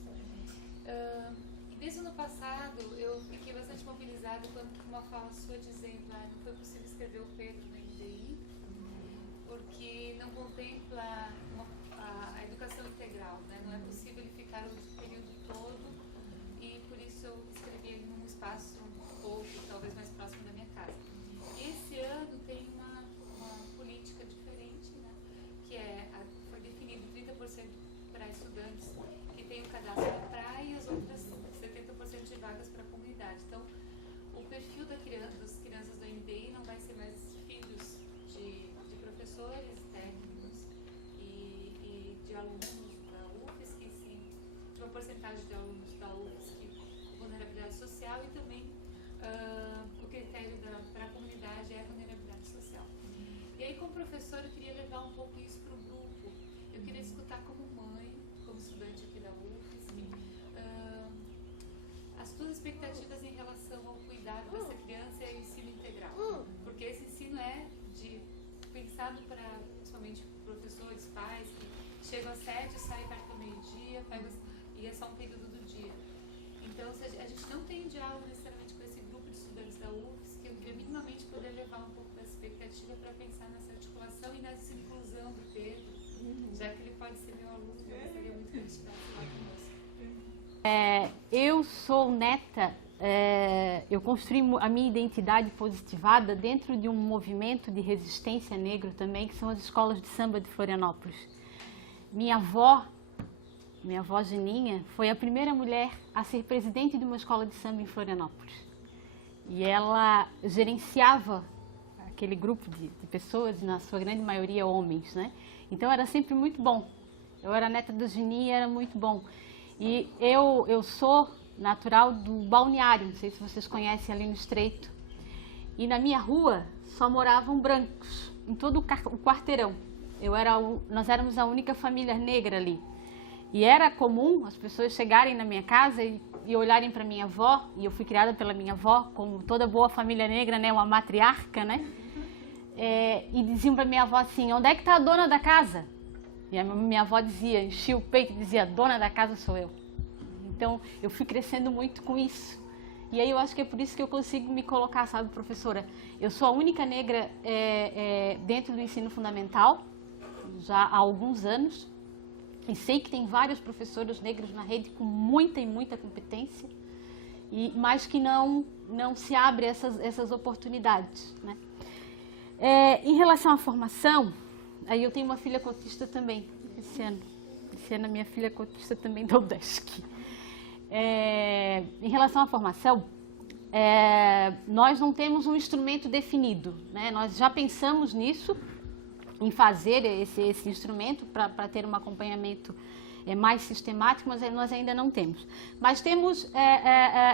E desde o ano passado eu fiquei bastante mobilizada quando uma fala sua dizendo que não foi possível escrever o Pedro no NDI porque não contempla a educação integral, né? Não é possível ele ficar o período todo e por isso eu escrevi ele num espaço um pouco, talvez mais próximo da minha casa. Esse ano tem uma política diferente, né? Que foi definido 30% para estudantes que têm o cadastro da praia e as outras 70% de vagas para a comunidade. Então, o perfil das crianças do NDI não vai ser mais filhos de professores técnicos e de alunos da UFSC, que sim, de uma porcentagem de alunos da UFSC com vulnerabilidade social e também o critério para a comunidade é a vulnerabilidade social. E aí, como professora, eu queria levar um pouco isso para o grupo. Eu queria escutar como mãe, como estudante aqui da UFSC, as tuas expectativas em relação ao cuidado dessa criança e ao ensino integral. Porque esse ensino é pensado para, principalmente, professores, pais, que chegam às 7, saem perto do meio-dia, e é só um período do dia. Então, a gente não tem diálogo necessariamente com esse grupo de estudantes da UFSC, que eu queria minimamente poder levar um pouco dessa expectativa para pensar nessa articulação e nessa inclusão do Pedro, já que ele pode ser meu aluno, eu gostaria muito que ele estivesse lá conosco. Eu sou neta, eu construí a minha identidade positivada dentro de um movimento de resistência negro também, que são as escolas de samba de Florianópolis. Minha avó Geninha, foi a primeira mulher a ser presidente de uma escola de samba em Florianópolis. E ela gerenciava aquele grupo de pessoas, na sua grande maioria homens, né? Então era sempre muito bom. Eu era neta da Geninha, era muito bom. E eu sou natural do Balneário, não sei se vocês conhecem, ali no Estreito. E na minha rua só moravam brancos, em todo o quarteirão. Nós éramos a única família negra ali. E era comum as pessoas chegarem na minha casa e olharem para minha avó, e eu fui criada pela minha avó, como toda boa família negra, né, uma matriarca, né? E diziam para minha avó assim, onde é que está a dona da casa? E a minha avó dizia, enchia o peito e dizia, dona da casa sou eu. Então, eu fui crescendo muito com isso. E aí eu acho que é por isso que eu consigo me colocar, sabe, professora? Eu sou a única negra dentro do ensino fundamental, já há alguns anos. E sei que tem vários professores negros na rede com muita e muita competência, mas que não se abre essas oportunidades, né? Em relação à formação, aí eu tenho uma filha cotista também, esse ano a minha filha cotista também da UDESC. Em relação à formação, nós não temos um instrumento definido, né? Nós já pensamos nisso, em fazer esse instrumento para ter um acompanhamento mais sistemático, mas nós ainda não temos. Mas temos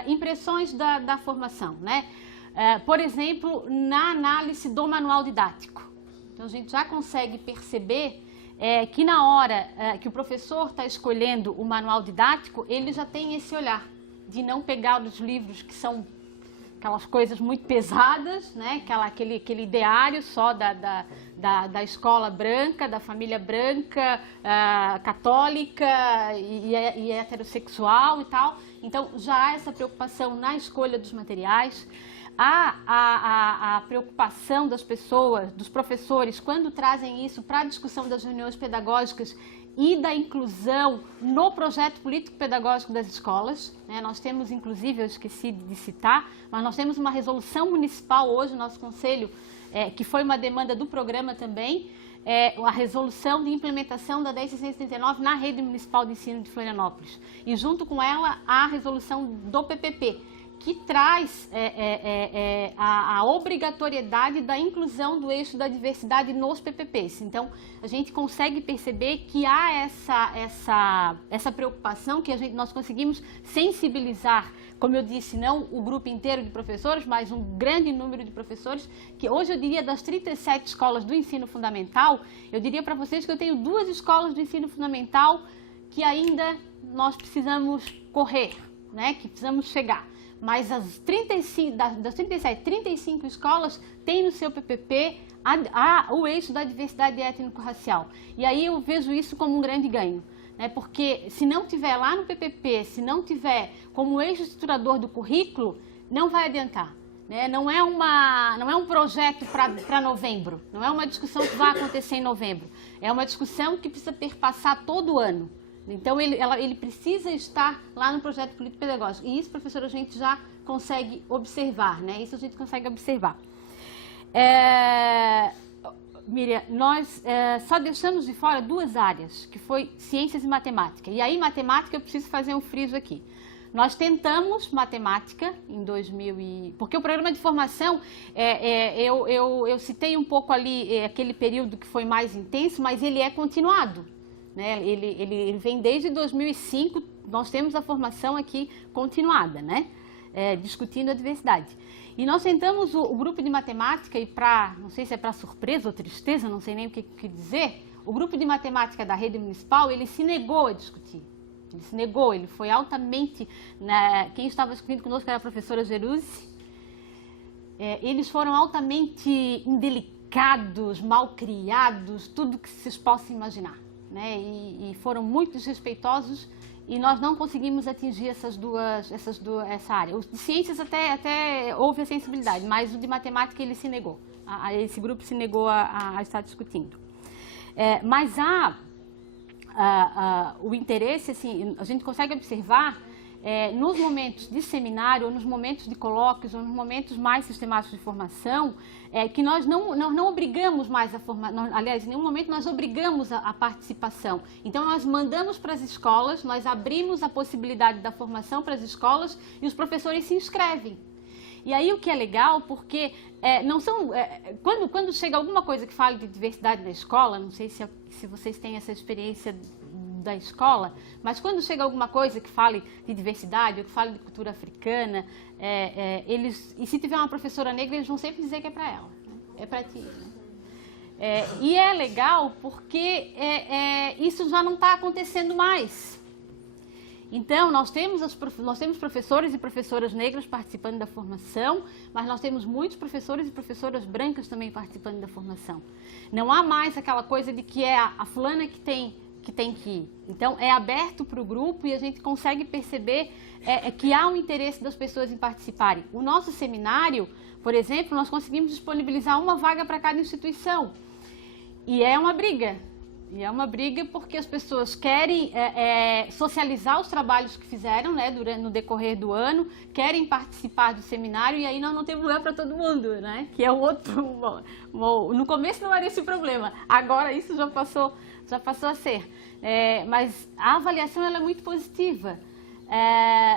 impressões da formação, né? Por exemplo, na análise do manual didático. Então, a gente já consegue perceber que na hora que o professor está escolhendo o manual didático, ele já tem esse olhar de não pegar os livros que são aquelas coisas muito pesadas, né? Aquele ideário só da escola branca, da família branca, católica e heterossexual e tal. Então, já há essa preocupação na escolha dos materiais. a preocupação das pessoas, dos professores, quando trazem isso para a discussão das reuniões pedagógicas e da inclusão no projeto político-pedagógico das escolas, né? Nós temos, inclusive, eu esqueci de citar, mas nós temos uma resolução municipal hoje, no nosso conselho, que foi uma demanda do programa também, a resolução de implementação da 10.639 na rede municipal de ensino de Florianópolis. E junto com ela, a resolução do PPP, que traz a obrigatoriedade da inclusão do eixo da diversidade nos PPPs. Então, a gente consegue perceber que há essa preocupação, que nós conseguimos sensibilizar, como eu disse, não o grupo inteiro de professores, mas um grande número de professores, que hoje eu diria das 37 escolas do ensino fundamental, eu diria para vocês que eu tenho 2 escolas do ensino fundamental que ainda nós precisamos correr, né? Que precisamos chegar. Mas das 37, 35 escolas têm no seu PPP o eixo da diversidade étnico-racial. E aí eu vejo isso como um grande ganho, né? Porque se não tiver lá no PPP, se não tiver como eixo estruturador do currículo, não vai adiantar, né? Não é um projeto para novembro, não é uma discussão que vai acontecer em novembro, é uma discussão que precisa perpassar todo ano. Então, ele precisa estar lá no projeto político-pedagógico. E isso, professora, a gente já consegue observar, né? Isso a gente consegue observar. Miriam, nós só deixamos de fora 2 áreas, que foi ciências e matemática. E aí, matemática, eu preciso fazer um friso aqui. Nós tentamos matemática em 2000 porque o programa de formação, eu citei um pouco ali aquele período que foi mais intenso, mas ele é continuado. Né? Ele vem desde 2005, nós temos a formação aqui continuada, né? Discutindo a diversidade. E nós tentamos o grupo de matemática, e não sei se é para surpresa ou tristeza, não sei nem o que dizer, o grupo de matemática da rede municipal, ele se negou a discutir. Ele se negou, ele foi altamente... quem estava discutindo conosco era a professora Geruzzi. Eles foram altamente indelicados, mal criados, tudo que vocês possam imaginar. Né? E foram muito desrespeitosos e nós não conseguimos atingir essa área. Os de ciências até houve a sensibilidade, mas o de matemática ele se negou. Esse grupo se negou a estar discutindo. Mas o interesse, assim, a gente consegue observar nos momentos de seminário, ou nos momentos de colóquios, ou nos momentos mais sistemáticos de formação, que nós não obrigamos mais a formação, aliás, em nenhum momento nós obrigamos a participação. Então, nós mandamos para as escolas, nós abrimos a possibilidade da formação para as escolas e os professores se inscrevem. E aí o que é legal, porque quando chega alguma coisa que fale de diversidade na escola, não sei se vocês têm essa experiência da escola, mas quando chega alguma coisa que fale de diversidade ou que fale de cultura africana, e se tiver uma professora negra, eles vão sempre dizer que é para ela, né? É para ti, né? E é legal porque isso já não está acontecendo mais. Então, nós temos professores e professoras negras participando da formação, mas nós temos muitos professores e professoras brancas também participando da formação. Não há mais aquela coisa de que é a fulana que tem que ir. Então, é aberto para o grupo e a gente consegue perceber que há um interesse das pessoas em participarem. O nosso seminário, por exemplo, nós conseguimos disponibilizar uma vaga para cada instituição. E é uma briga. E é uma briga porque as pessoas querem socializar os trabalhos que fizeram, né, no decorrer do ano, querem participar do seminário e aí nós não temos lugar para todo mundo, né? Que é o outro... No começo não era esse problema, agora isso já passou a ser. Mas a avaliação ela é muito positiva.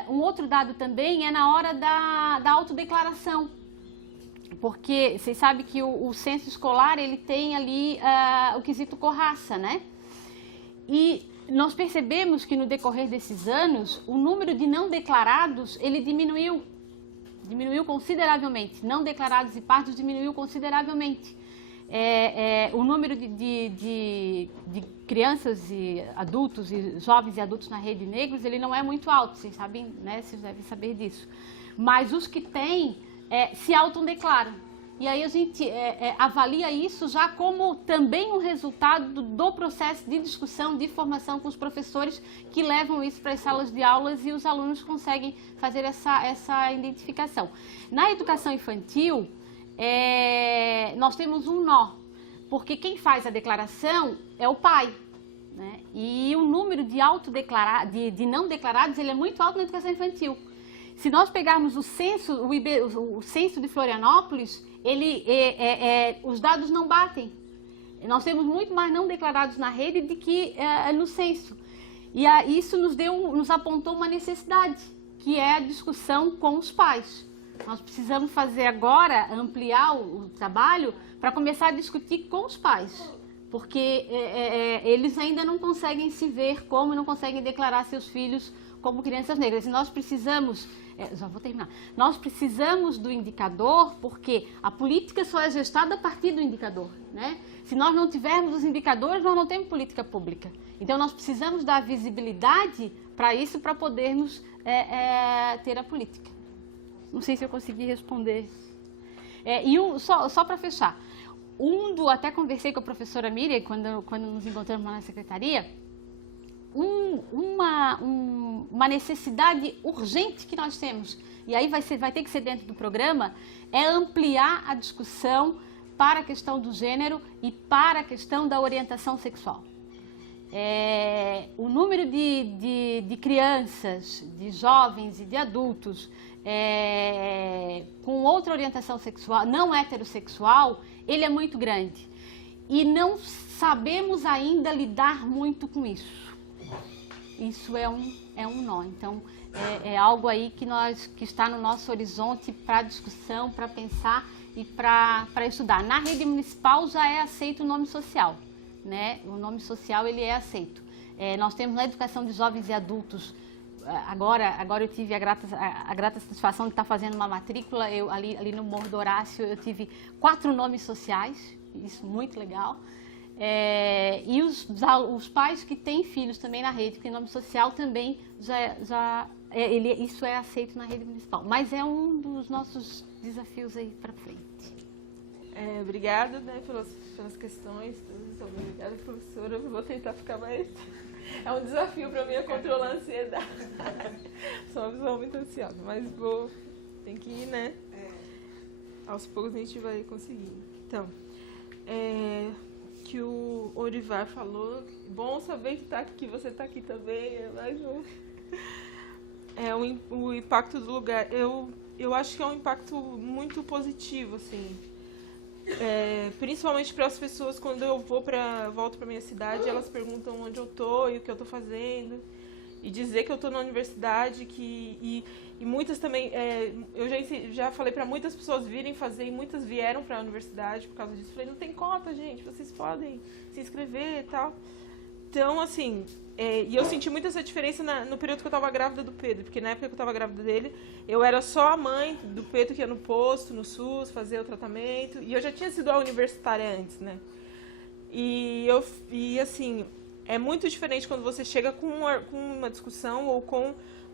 Um outro dado também é na hora da autodeclaração. Porque vocês sabem que o censo escolar ele tem ali o quesito corraça, né? E nós percebemos que no decorrer desses anos, o número de não declarados ele diminuiu consideravelmente. Não declarados e pardos diminuiu consideravelmente. O número de crianças e adultos, e jovens e adultos na rede negros, ele não é muito alto, vocês sabem, né? Vocês devem saber disso. Mas os que têm se autodeclaram. e aí a gente avalia isso já como também um resultado do processo de discussão, de formação com os professores que levam isso para as salas de aulas e os alunos conseguem fazer essa identificação. Na educação infantil, nós temos um nó, porque quem faz a declaração é o pai, né? E o número de não declarados ele é muito alto na educação infantil. Se nós pegarmos o censo de Florianópolis, os dados não batem. Nós temos muito mais não declarados na rede do que no censo. E isso nos apontou uma necessidade, que é a discussão com os pais. Nós precisamos fazer agora, ampliar o trabalho para começar a discutir com os pais. Porque eles ainda não conseguem se ver não conseguem declarar seus filhos como crianças negras. E nós precisamos, já vou terminar, nós precisamos do indicador, porque a política só é gestada a partir do indicador, né? Se nós não tivermos os indicadores, nós não temos política pública. Então nós precisamos dar visibilidade para isso, para podermos ter a política. Não sei se eu consegui responder. Só para fechar, até conversei com a professora Miriam, quando nos encontramos lá na secretaria, uma necessidade urgente que nós temos, e aí vai ter que ser dentro do programa, é ampliar a discussão para a questão do gênero e para a questão da orientação sexual. O número de crianças, de jovens e de adultos com outra orientação sexual, não heterossexual, ele é muito grande. E não sabemos ainda lidar muito com isso. Isso é um nó. Então, é algo aí que está no nosso horizonte para discussão, para pensar e para estudar. Na rede municipal já é aceito o nome social, né? O nome social ele é aceito. Nós temos na educação de jovens e adultos, agora eu tive a grata satisfação de estar fazendo uma matrícula, ali no Morro do Horácio eu tive 4 nomes sociais, isso muito legal. E os pais que têm filhos também na rede, porque nome social também isso é aceito na rede municipal. Mas é um dos nossos desafios aí para frente. Obrigada, né, pelas questões. Obrigada, professora. Eu vou tentar ficar mais... É um desafio para mim controlar a ansiedade. Sou uma pessoa muito ansiosa, mas tem que ir, né? Aos poucos a gente vai conseguir. Então, que o Orivar falou, bom saber que você está aqui também, mais um. O impacto do lugar. Eu acho que é um impacto muito positivo, assim. Principalmente para as pessoas, quando eu volto para minha cidade, elas perguntam onde eu tô e o que eu tô fazendo, e dizer que eu tô na universidade, e muitas também, eu já falei para muitas pessoas virem fazer, e muitas vieram para a universidade por causa disso. Falei, não tem cota, gente, vocês podem se inscrever e tal. Então, assim, e eu senti muito essa diferença no período que eu estava grávida do Pedro, porque na época que eu estava grávida dele, eu era só a mãe do Pedro que ia no posto, no SUS, fazer o tratamento, e eu já tinha sido a universitária antes, né? E assim, é muito diferente quando você chega com uma discussão, ou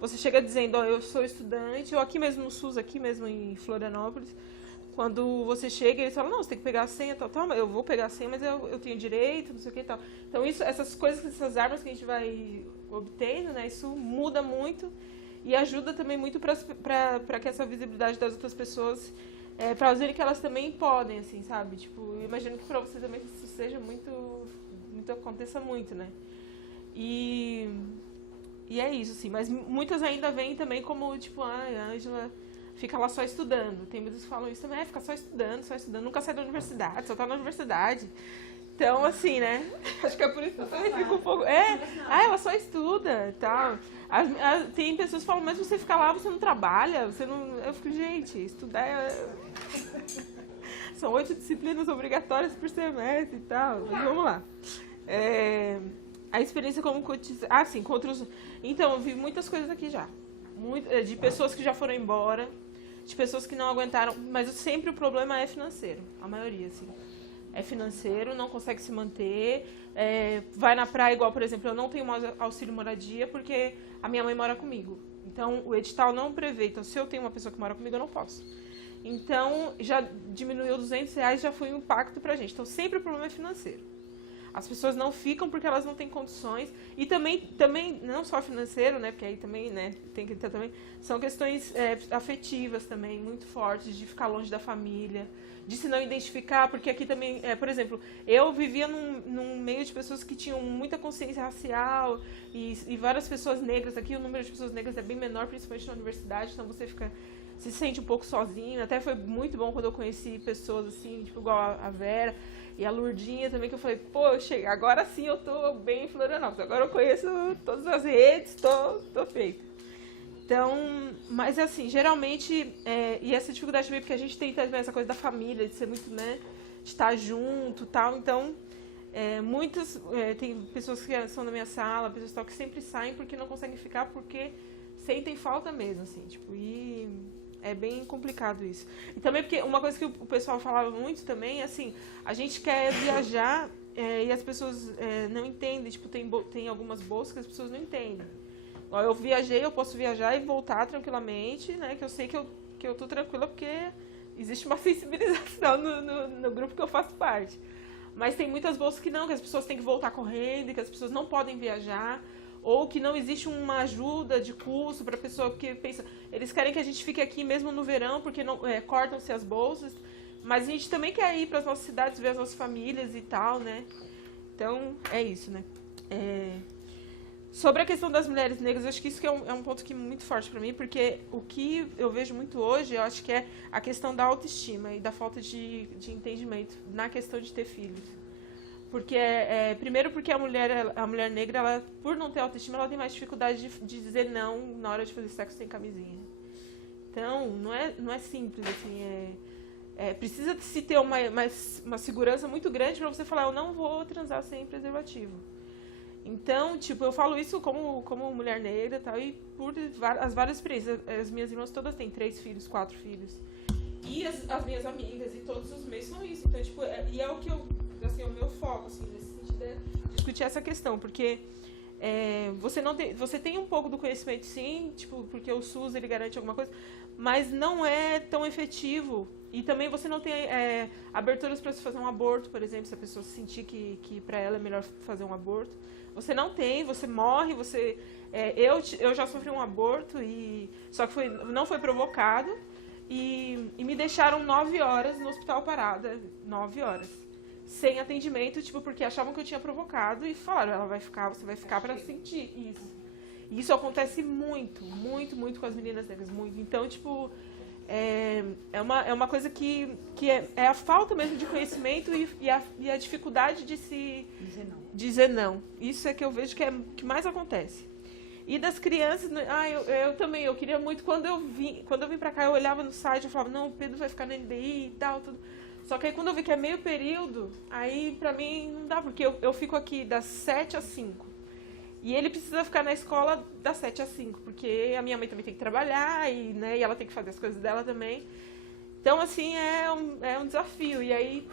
você chega dizendo, eu sou estudante, ou aqui mesmo no SUS, aqui mesmo em Florianópolis, quando você chega, eles falam, não, você tem que pegar a senha, tal, eu vou pegar a senha, mas eu tenho direito, não sei o que e tal. Então, essas coisas, essas armas que a gente vai obtendo, né, isso muda muito e ajuda também muito para que essa visibilidade das outras pessoas, para elas verem que elas também podem, assim, sabe? Tipo, eu imagino que para você também isso seja muito, aconteça muito, né? E é isso, assim, mas muitas ainda vêm também como, tipo, a Ângela fica lá só estudando. Tem muitos que falam isso também, fica só estudando, nunca sai da universidade, só tá na universidade. Então, assim, né? Acho que é por isso que eu também fico um pouco... ela só estuda e tal. Tem pessoas que falam, mas você fica lá, você não trabalha, você não... Eu fico, gente, estudar são 8 disciplinas obrigatórias por semestre e tal, mas vamos lá. A experiência como cotizar... sim, com outros... Então, eu vi muitas coisas aqui já. De pessoas que já foram embora, de pessoas que não aguentaram, mas sempre o problema é financeiro, a maioria, assim. É financeiro, não consegue se manter, vai na praia igual, por exemplo, eu não tenho mais auxílio moradia porque a minha mãe mora comigo. Então, o edital não prevê, então se eu tenho uma pessoa que mora comigo, eu não posso. Então, já diminuiu R$200, já foi um impacto pra gente. Então, sempre o problema é financeiro. As pessoas não ficam porque elas não têm condições. E também não só financeiro, né? Porque aí também, né, tem que ter também. São questões afetivas também, muito fortes, de ficar longe da família, de se não identificar, porque aqui também, por exemplo, eu vivia num meio de pessoas que tinham muita consciência racial e várias pessoas negras. Aqui o número de pessoas negras é bem menor, principalmente na universidade, então você se sente um pouco sozinho. Até foi muito bom quando eu conheci pessoas assim, tipo igual a Vera e a Lurdinha também, que eu falei, poxa, agora sim eu tô bem em Florianópolis, agora eu conheço todas as redes, tô feita. Então, mas assim, geralmente, e essa dificuldade também, porque a gente tem também essa coisa da família, de ser muito, né, de estar junto e tal, então, tem pessoas que são na minha sala, pessoas que sempre saem porque não conseguem ficar, porque sentem falta mesmo, assim, tipo, e é bem complicado isso. E também porque uma coisa que o pessoal falava muito também, assim, a gente quer viajar e as pessoas não entendem, tipo, tem algumas bolsas que as pessoas não entendem. Eu viajei, eu posso viajar e voltar tranquilamente, né? Que eu sei que eu tô tranquila porque existe uma sensibilização no grupo que eu faço parte. Mas tem muitas bolsas que não, que as pessoas têm que voltar correndo, que as pessoas não podem viajar, ou que não existe uma ajuda de custo para a pessoa, porque pensa, eles querem que a gente fique aqui mesmo no verão, porque não cortam-se as bolsas, mas a gente também quer ir para as nossas cidades, ver as nossas famílias e tal, né? Então, é isso, né? Sobre a questão das mulheres negras, eu acho que isso que é um ponto que é muito forte para mim, porque o que eu vejo muito hoje, eu acho que é a questão da autoestima e da falta de entendimento na questão de ter filhos. Porque, primeiro porque a mulher negra, ela, por não ter autoestima, ela tem mais dificuldade de dizer não na hora de fazer sexo sem camisinha. Então, não é simples, assim, precisa se ter uma segurança muito grande para você falar, eu não vou transar sem preservativo. Então, tipo, eu falo isso como mulher negra e tal, e por as várias experiências. As minhas irmãs todas têm 3 filhos, 4 filhos. E as minhas amigas, e todos os meses são isso. Então, tipo, e é o que assim, o meu foco, assim, nesse sentido, é discutir essa questão, porque você tem um pouco do conhecimento, sim, tipo, porque o SUS, ele garante alguma coisa, mas não é tão efetivo. E também você não tem aberturas para se fazer um aborto, por exemplo, se a pessoa sentir que para ela é melhor fazer um aborto. Você não tem, você morre, eu já sofri um aborto, só que não foi provocado, e me deixaram 9 horas no hospital parada, 9 horas, sem atendimento, tipo, porque achavam que eu tinha provocado, e falaram, você vai ficar para sentir isso. E isso acontece muito, muito, muito com as meninas negras, muito. Então, tipo, é uma coisa que é a falta mesmo de conhecimento e a dificuldade de se dizer não. Isso é que eu vejo que mais acontece. E das crianças, eu também, eu queria muito, quando eu vim pra cá, eu olhava no site, eu falava, não, o Pedro vai ficar na NDI e tal, tudo. Só que aí quando eu vi que é meio período, aí pra mim não dá, porque eu fico aqui das 7 às 5. E ele precisa ficar na escola das 7 às 5, porque a minha mãe também tem que trabalhar e ela tem que fazer as coisas dela também. Então, assim, é um desafio. E aí,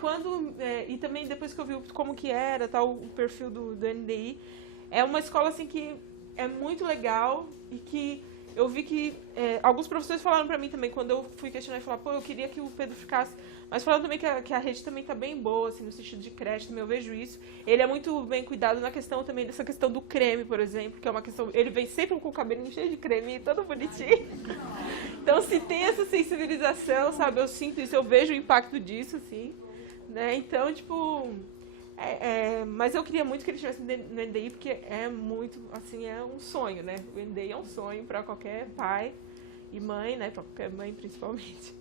e também depois que eu vi como que era, tal, o perfil do NDI, é uma escola, assim, que é muito legal e que eu vi que alguns professores falaram pra mim também, quando eu fui questionar e falar, eu queria que o Pedro ficasse, mas falaram também que a rede também tá bem boa, assim, no sentido de creche, também eu vejo isso. Ele é muito bem cuidado na questão também, dessa questão do creme, por exemplo, que é uma questão, ele vem sempre com o cabelinho cheio de creme, todo bonitinho. Então, se tem essa sensibilização, sabe, eu sinto isso, eu vejo o impacto disso, assim, né, então, tipo... mas eu queria muito que ele estivesse no NDI, porque é muito, assim, é um sonho, né? O NDI é um sonho para qualquer pai e mãe, né? Para qualquer mãe, principalmente.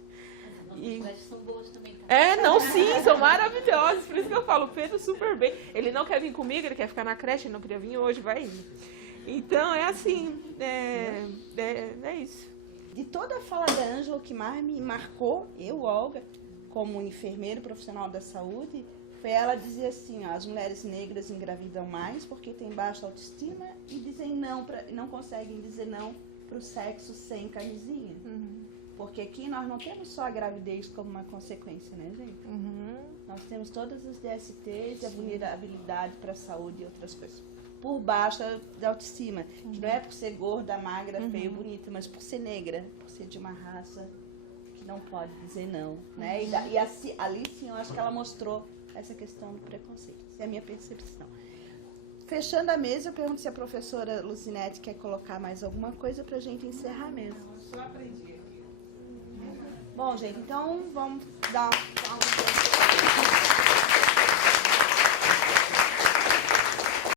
As creches são boas também. Tá? Não, sim, são maravilhosos. Por isso que eu falo, o Pedro super bem. Ele não quer vir comigo, ele quer ficar na creche, ele não queria vir hoje, vai ir. Então, é assim, é isso. De toda a fala da Ângela, o que mais me marcou, Olga, como enfermeira profissional da saúde, foi ela dizer assim, as mulheres negras engravidam mais porque têm baixa autoestima e não conseguem dizer não para o sexo sem camisinha. Uhum. Porque aqui nós não temos só a gravidez como uma consequência, né, gente? Uhum. Nós temos todas as DSTs e a vulnerabilidade para a saúde e outras coisas. Por baixa da autoestima, que não é por ser gorda, magra, feia, bonita, mas por ser negra, por ser de uma raça não pode dizer não, né? Ali sim, eu acho que ela mostrou essa questão do preconceito. Essa é a minha percepção. Fechando a mesa, eu pergunto se a professora Lucinete quer colocar mais alguma coisa para a gente encerrar mesmo. Eu só aprendi aqui. Bom, gente, então vamos dar uma